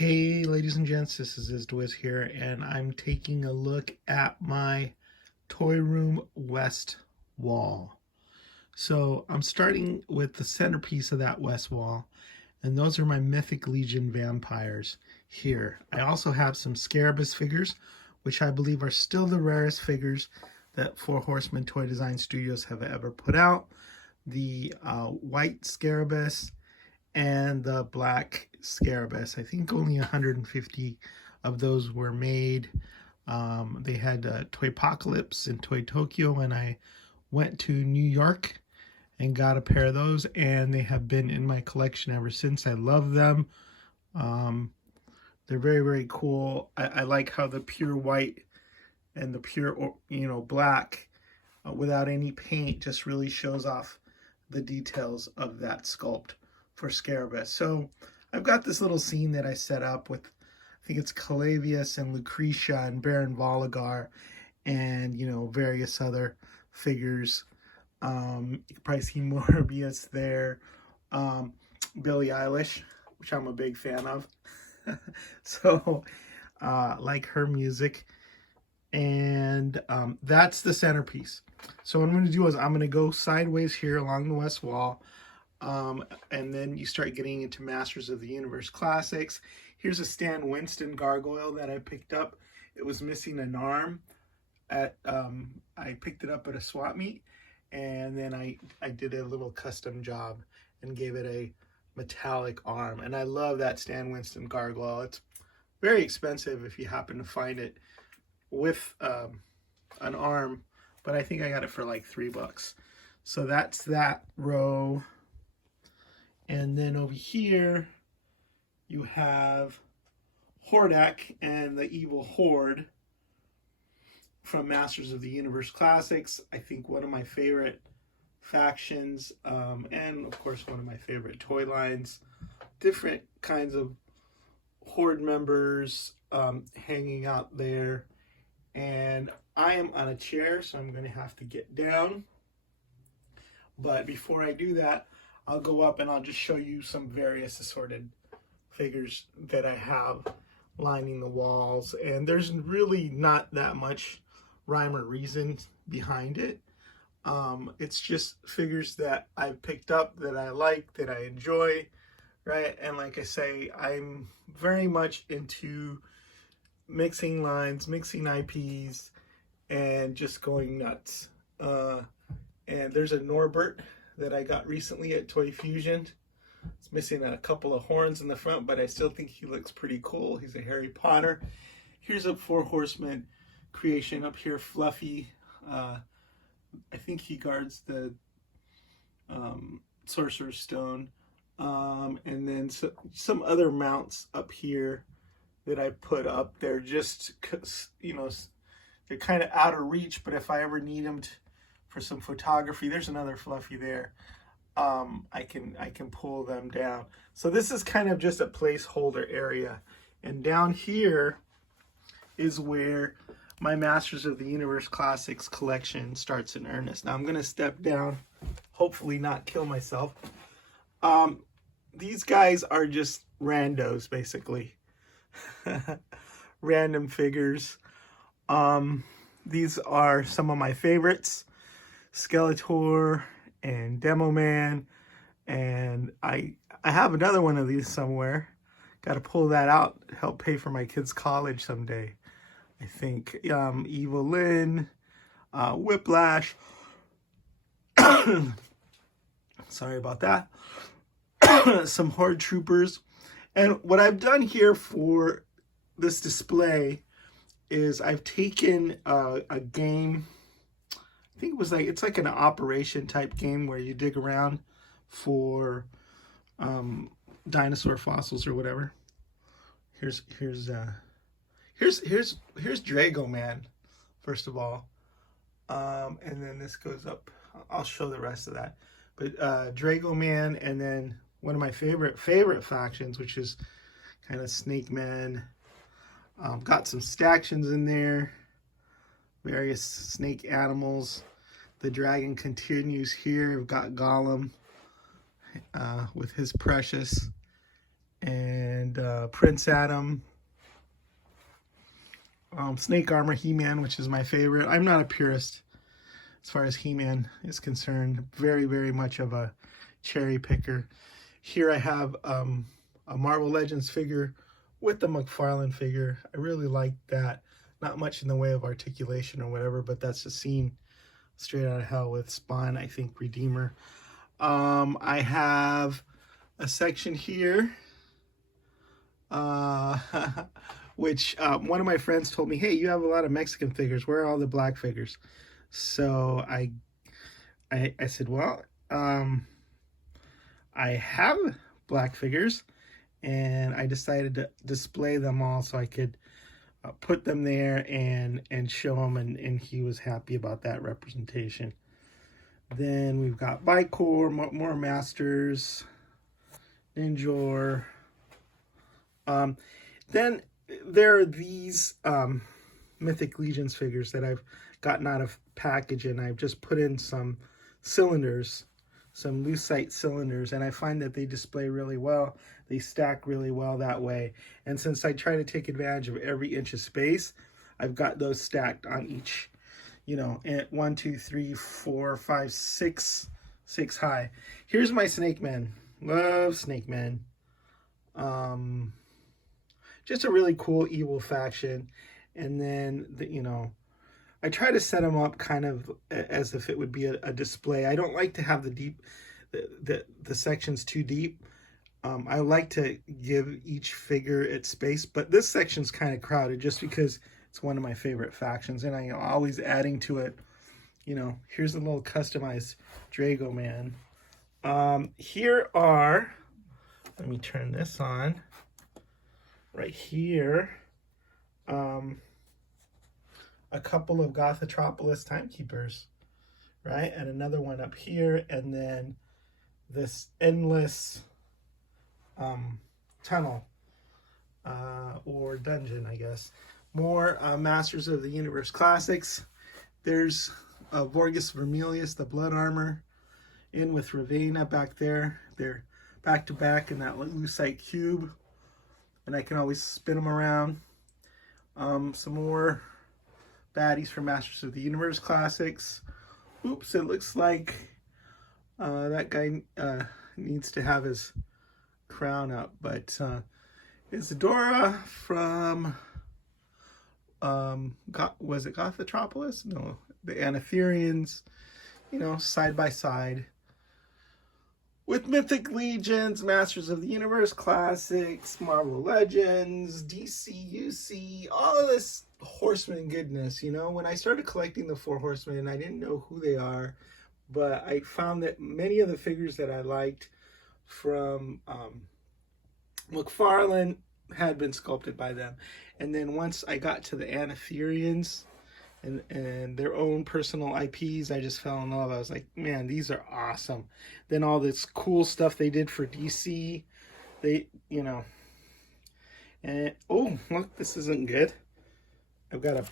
Hey ladies and gents, this is Izdwiz here, and I'm taking a look at my toy room west wall. So I'm starting with the centerpiece of that west wall, and those are my Mythic Legion vampires here. I also have some Scarabus figures, which I believe are still the rarest figures that Four Horsemen Toy Design Studios have ever put out. The white Scarabus and the black Scarabus. I think only 150 of those were made. They had Toypocalypse in Toy Tokyo, and I went to New York and got a pair of those, and they have been in my collection ever since. I love them. They're very, very cool. I like how the pure white and the pure, black without any paint just really shows off the details of that sculpt for Scarabus. So I've got this little scene that I set up with, I think it's Calavius and Lucretia and Baron Voligar and, various other figures. You can probably see Morbius there. Billie Eilish, which I'm a big fan of. So, like her music. And that's the centerpiece. So what I'm going to do is I'm going to go sideways here along the west wall. And then you start getting into Masters of the Universe Classics. Here's a Stan Winston gargoyle that I picked up. It was missing an arm. I picked it up at a swap meet, and then I did a little custom job and gave it a metallic arm. And I love that Stan Winston gargoyle. It's very expensive if you happen to find it with an arm, but I think I got it for like $3. So that's that row. And then over here, you have Hordak and the Evil Horde from Masters of the Universe Classics. I think one of my favorite factions, and of course one of my favorite toy lines. Different kinds of Horde members hanging out there. And I am on a chair, so I'm going to have to get down. But before I do that, I'll go up and I'll just show you some various assorted figures that I have lining the walls. And there's really not that much rhyme or reason behind it. It's just figures that I've picked up that I like, that I enjoy, right? And like I say, I'm very much into mixing lines, mixing IPs, and just going nuts. And there's a Norbert that I got recently at Toy Fusion. It's missing a couple of horns in the front, but I still think he looks pretty cool. He's a Harry Potter. Here's a Four Horsemen creation up here, Fluffy. I think he guards the Sorcerer's Stone. And then some other mounts up here that I put up. They're just, they're kind of out of reach, but if I ever need them for some photography, there's another Fluffy there. I can pull them down. So this is kind of just a placeholder area. And down here is where my Masters of the Universe Classics collection starts in earnest. Now I'm going to step down, hopefully not kill myself. These guys are just randos, basically. Random figures. These are some of my favorites. Skeletor and Demo Man, and I have another one of these somewhere. Got to pull that out, help pay for my kids' college someday. I think Evil Lynn, Whiplash. Sorry about that. Some Horde Troopers. And what I've done here for this display is I've taken a game. I think it's like an operation type game where you dig around for dinosaur fossils or whatever. Here's Drago Man, first of all, and then this goes up. I'll show the rest of that. But Drago Man, and then one of my favorite factions, which is kind of Snake Man. Got some Stactions in there, various snake animals. The dragon continues here. We've got Gollum with his Precious, and Prince Adam, Snake Armor He-Man, which is my favorite. I'm not a purist as far as He-Man is concerned. Very, very much of a cherry picker. Here I have a Marvel Legends figure with the McFarlane figure. I really like that. Not much in the way of articulation or whatever, but that's a scene straight out of hell with Spawn, I think, Redeemer. I have a section here, which one of my friends told me, hey, you have a lot of Mexican figures. Where are all the black figures? So I said, well, I have black figures, and I decided to display them all so I could put them there and show him, and he was happy about that representation. Then we've got Bicor, more Masters, Ninjor. Then there are these Mythic Legions figures that I've gotten out of package, and I've just put in some cylinders, some lucite cylinders, and I find that they display really well. They stack really well that way. And since I try to take advantage of every inch of space, I've got those stacked on each, you know, 1, 2, 3, 4, 5, 6 high. Here's my Snake Man. Love Snake Man. Just a really cool evil faction. And then, you know, I try to set them up kind of as if it would be a display. I don't like to have the sections too deep. I like to give each figure its space, but this section's kind of crowded just because it's one of my favorite factions, and I'm always adding to it. You know, here's a little customized Drago Man. Here are, let me turn this on, right here, a couple of Gothotropolis Timekeepers, right? And another one up here, and then this endless tunnel or dungeon, I guess. More Masters of the Universe classics. There's Vorgus Vermilius, the Blood Armor, in with Ravenna back there. They're back to back in that lucite cube, and I can always spin them around. Some more baddies from Masters of the Universe classics. Oops, it looks like that guy needs to have his crown up, but Isadora from was it Gothotropolis? No, the Anatherians, you know, side by side with Mythic Legions, Masters of the Universe classics, Marvel Legends, DC, UC, all of this Horseman goodness. You know, when I started collecting the Four Horsemen, I didn't know who they are, but I found that many of the figures that I liked from McFarlane had been sculpted by them. And then once I got to the Anatherians and their own personal IPs, I just fell in love. I was like, man, these are awesome. Then all this cool stuff they did for DC, they, you know, and oh, look, this isn't good. I've got to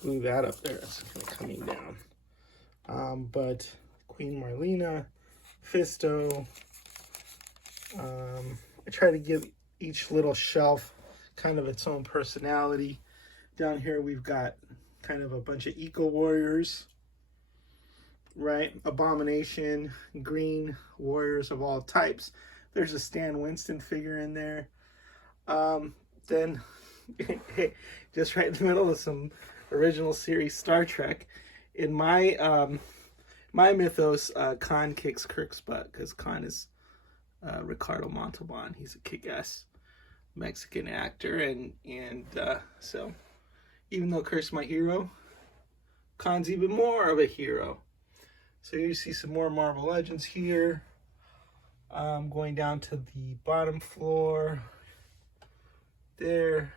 glue that up there. It's kind of coming down. But Queen Marlena, Fisto, I try to give each little shelf kind of its own personality. Down here we've got kind of a bunch of eco warriors, right? Abomination, green warriors of all types. There's a Stan Winston figure in there. Then just right in the middle of some original series Star Trek. In my my mythos, Khan kicks Kirk's butt because Khan is Ricardo Montalban. He's a kick-ass Mexican actor, and so even though Kirk's my hero, Khan's even more of a hero. So you see some more Marvel Legends here. Going down to the bottom floor there,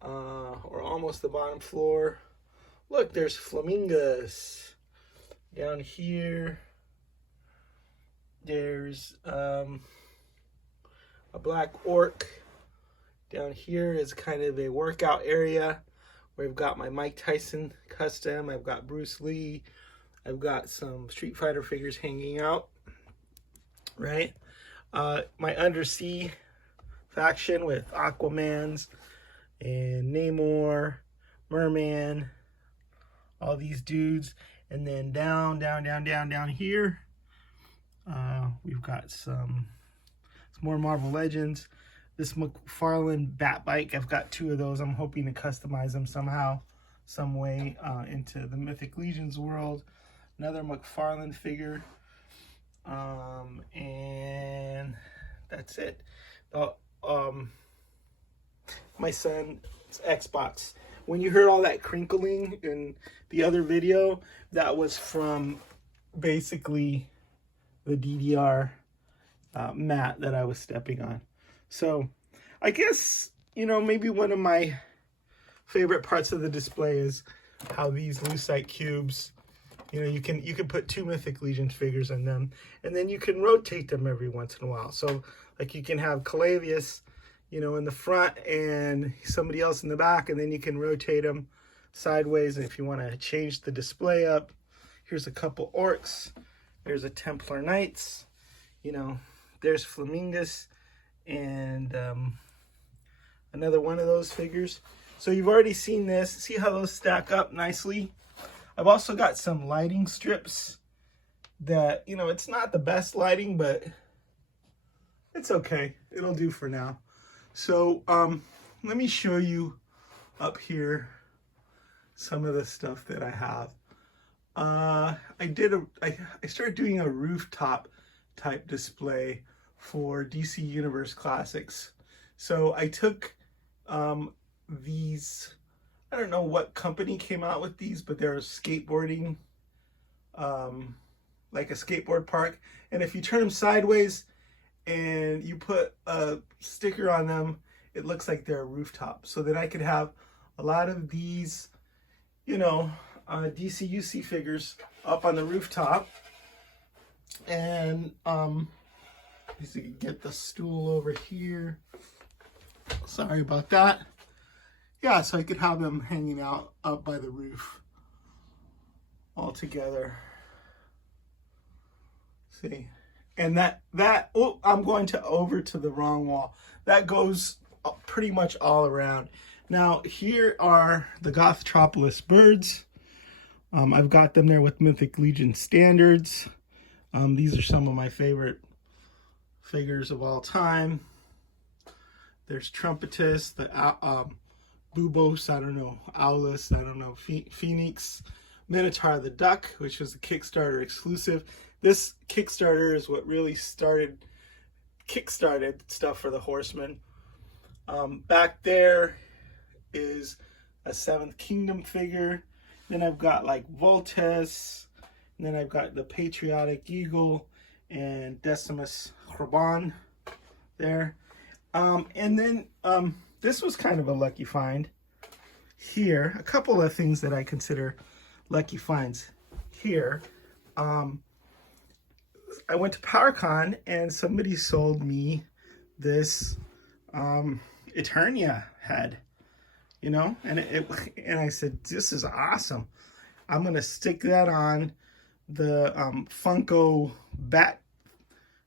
or almost the bottom floor. Look, there's Flamingus. Down here, there's a black orc. Down here is kind of a workout area where I've got my Mike Tyson custom. I've got Bruce Lee. I've got some Street Fighter figures hanging out, right? My undersea faction with Aquamans and Namor, Merman, all these dudes. And then down here, we've got some more Marvel Legends. This McFarlane Bat Bike, I've got 2 of those. I'm hoping to customize them somehow, some way into the Mythic Legions world. Another McFarlane figure. And that's it. My son's Xbox. When you heard all that crinkling in the other video, that was from basically the DDR mat that I was stepping on. So I guess, you know, maybe one of my favorite parts of the display is how these lucite cubes, you know, you can put 2 Mythic Legion figures in them, and then you can rotate them every once in a while. So like you can have Calavius, you know, in the front and somebody else in the back, and then you can rotate them sideways. And if you want to change the display up, here's a couple orcs. There's a Templar Knights, you know, there's Flamingus, and another one of those figures. So you've already seen this. See how those stack up nicely? I've also got some lighting strips that, you know, it's not the best lighting, but it's okay. It'll do for now. So let me show you up here some of the stuff that I have. I started doing a rooftop type display for DC Universe Classics. So I took these, I don't know what company came out with these, but they're skateboarding, like a skateboard park. And if you turn them sideways and you put a sticker on them, it looks like they're a rooftop. So that I could have a lot of these, you know, DCUC figures up on the rooftop. And you can get the stool over here. Sorry about that. Yeah, so I could have them hanging out up by the roof all together. See? And oh, I'm going over to the wrong wall. That goes pretty much all around. Now, here are the Gothtropolis birds. I've got them there with Mythic Legion standards. These are some of my favorite figures of all time. There's Trumpetus, the Bubos, I don't know, Owlus, I don't know, Phoenix, Minotaur the Duck, which was a Kickstarter exclusive. This Kickstarter is what really kickstarted stuff for the Horsemen. Back there is a Seventh Kingdom figure. Then I've got like Voltes, and then I've got the Patriotic Eagle and Decimus Chroban there. And then this was kind of a lucky find here. A couple of things that I consider lucky finds here. I went to PowerCon and somebody sold me this Eternia head, you know, and and I said, this is awesome. I'm gonna stick that on the Funko Bat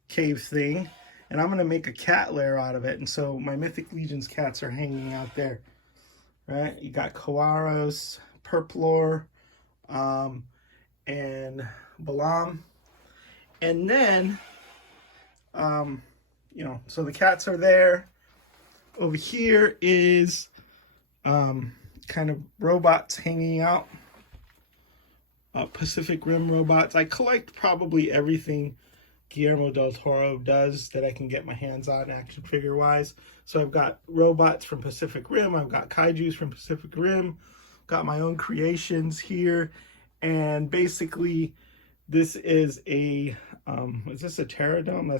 Cave thing, and I'm gonna make a cat lair out of it. And so my Mythic Legions cats are hanging out there, right? You got Koaros, Purplor, and Balam. And then, you know, so the cats are there. Over here is kind of robots hanging out. Pacific Rim robots. I collect probably everything Guillermo del Toro does that I can get my hands on action figure wise. So I've got robots from Pacific Rim. I've got kaijus from Pacific Rim. Got my own creations here. And basically, this is a is this a Pterodome?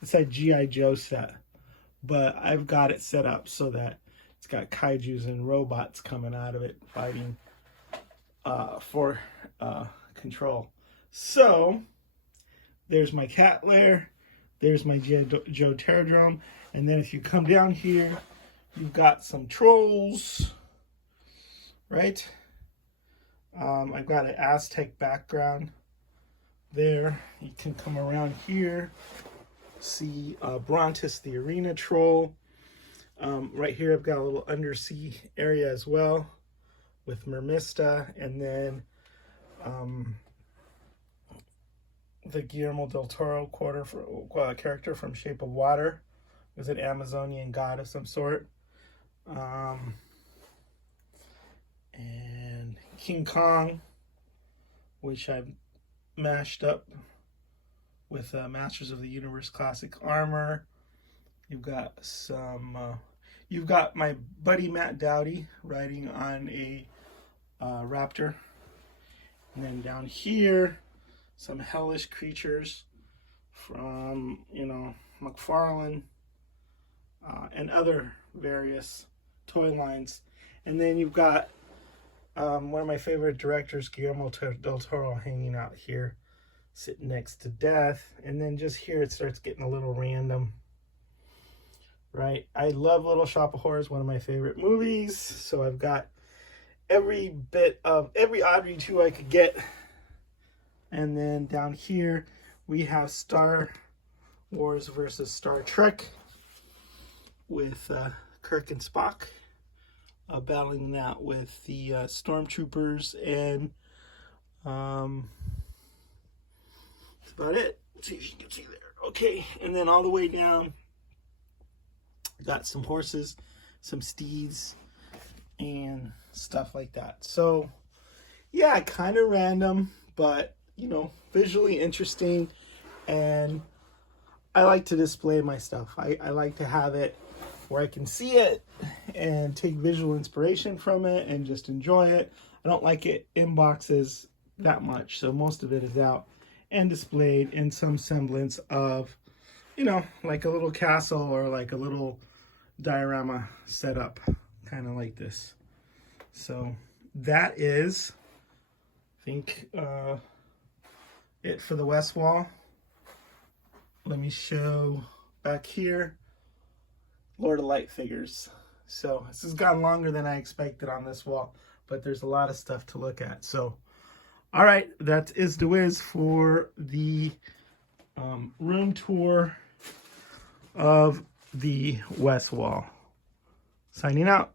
It's a G.I. Joe set, but I've got it set up so that it's got kaijus and robots coming out of it fighting for control. So there's my cat lair, there's my Joe Pterodome, and then if you come down here, you've got some trolls, right? I've got an Aztec background there. You can come around here. see Brontis the arena troll. Right here I've got a little undersea area as well with Mermista, and then the Guillermo del Toro character from Shape of Water. It was an Amazonian god of some sort. And King Kong, which I've mashed up with Masters of the Universe Classic armor. You've got you've got my buddy Matt Dowdy riding on a raptor. And then down here, some hellish creatures from, McFarlane and other various toy lines. And then you've got one of my favorite directors, Guillermo del Toro, hanging out here, sitting next to Death. And then just here it starts getting a little random, right? I love Little Shop of Horrors, one of my favorite movies. So I've got every bit of every Audrey 2 I could get. And then down here we have Star Wars versus Star Trek with Kirk and Spock battling that with the stormtroopers, and that's about it. Let's see if you can see there. Okay, and then all the way down, got some horses, some steeds, and stuff like that. So yeah, kind of random, but visually interesting, and I like to display my stuff. I like to have it where I can see it and take visual inspiration from it and just enjoy it. I don't like it in boxes that much, so most of it is out and displayed in some semblance of, like a little castle or like a little diorama setup, kind of like this. So that is, I think, it for the west wall. Let me show back here, Lord of Light figures. So this has gone longer than I expected on this wall, but there's a lot of stuff to look at. So, all right, that is the whiz for the room tour of the west wall. Signing out.